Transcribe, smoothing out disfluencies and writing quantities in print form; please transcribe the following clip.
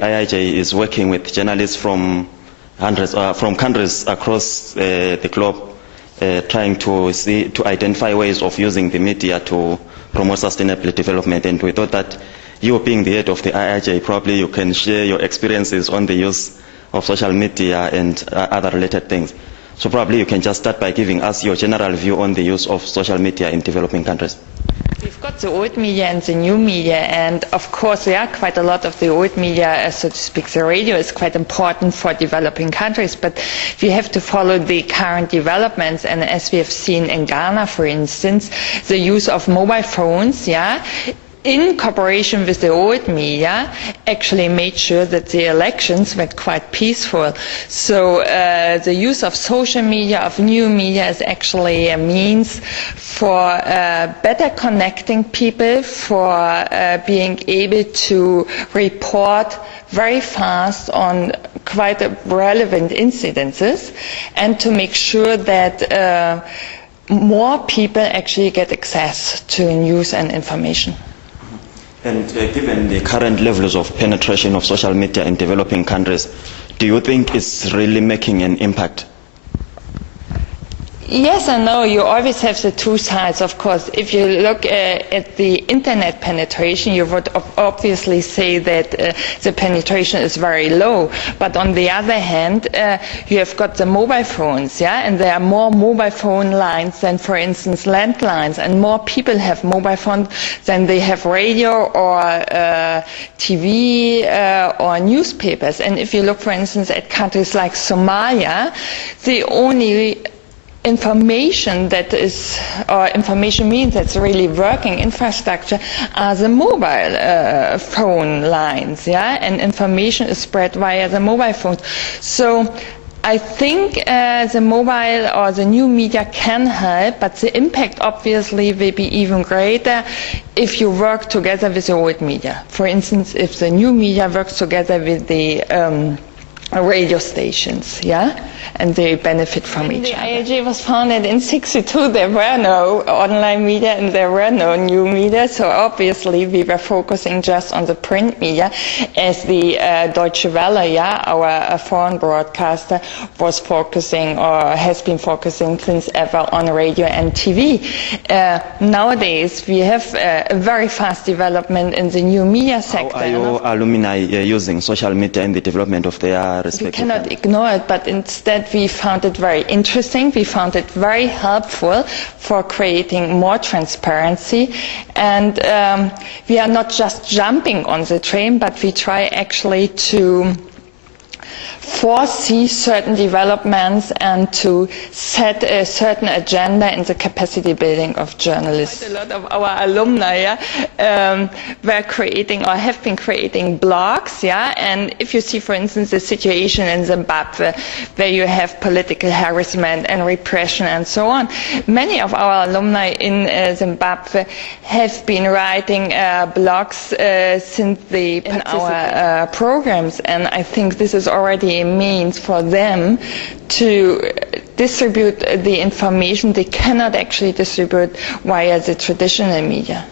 the IIJ is working with journalists from countries across the globe, trying to identify ways of using the media to promote sustainable development. And we thought that you being the head of the IIJ, probably you can share your experiences on the use of social media and other related things. So probably you can just start by giving us your general view on the use of social media in developing countries. We've got the old media and the new media, and of course there are quite a lot of the old media, so to speak. The radio is quite important for developing countries, but we have to follow the current developments, and as we have seen in Ghana, for instance, the use of mobile phones, in cooperation with the old media, actually made sure that the elections were quite peaceful. So the use of social media, of new media, is actually a means for better connecting people, for being able to report very fast on quite relevant incidences, and to make sure that more people actually get access to news and information. And given the current levels of penetration of social media in developing countries, do you think it's really making an impact? Yes and no. You always have the two sides, of course. If you look at the internet penetration, you would obviously say that the penetration is very low. But on the other hand, you have got the mobile phones, and there are more mobile phone lines than, for instance, landlines, and more people have mobile phones than they have radio or TV or newspapers. And if you look, for instance, at countries like Somalia, the only information that is, or information means that's really working infrastructure, are the mobile phone lines, and information is spread via the mobile phones. So I think the mobile or the new media can help, but the impact obviously will be even greater if you work together with the old media. For instance, if the new media works together with the radio stations, and they benefit from each other. The IIJ was founded in '62. There were no online media and there were no new media, so obviously we were focusing just on the print media, as the Deutsche Welle, our foreign broadcaster, was focusing or has been focusing since ever on radio and TV. Nowadays we have a very fast development in the new media sector. How are your alumni using social media in the development of their respective? We cannot ignore it, but instead we found it very interesting. We found it very helpful for creating more transparency, and we are not just jumping on the train, but we try actually to foresee certain developments and to set a certain agenda in the capacity building of journalists. A lot of our alumni were creating or have been creating blogs, and if you see, for instance, the situation in Zimbabwe, where you have political harassment and repression and so on, many of our alumni in Zimbabwe have been writing blogs since in our programs, and I think this is already a means for them to distribute the information they cannot actually distribute via the traditional media.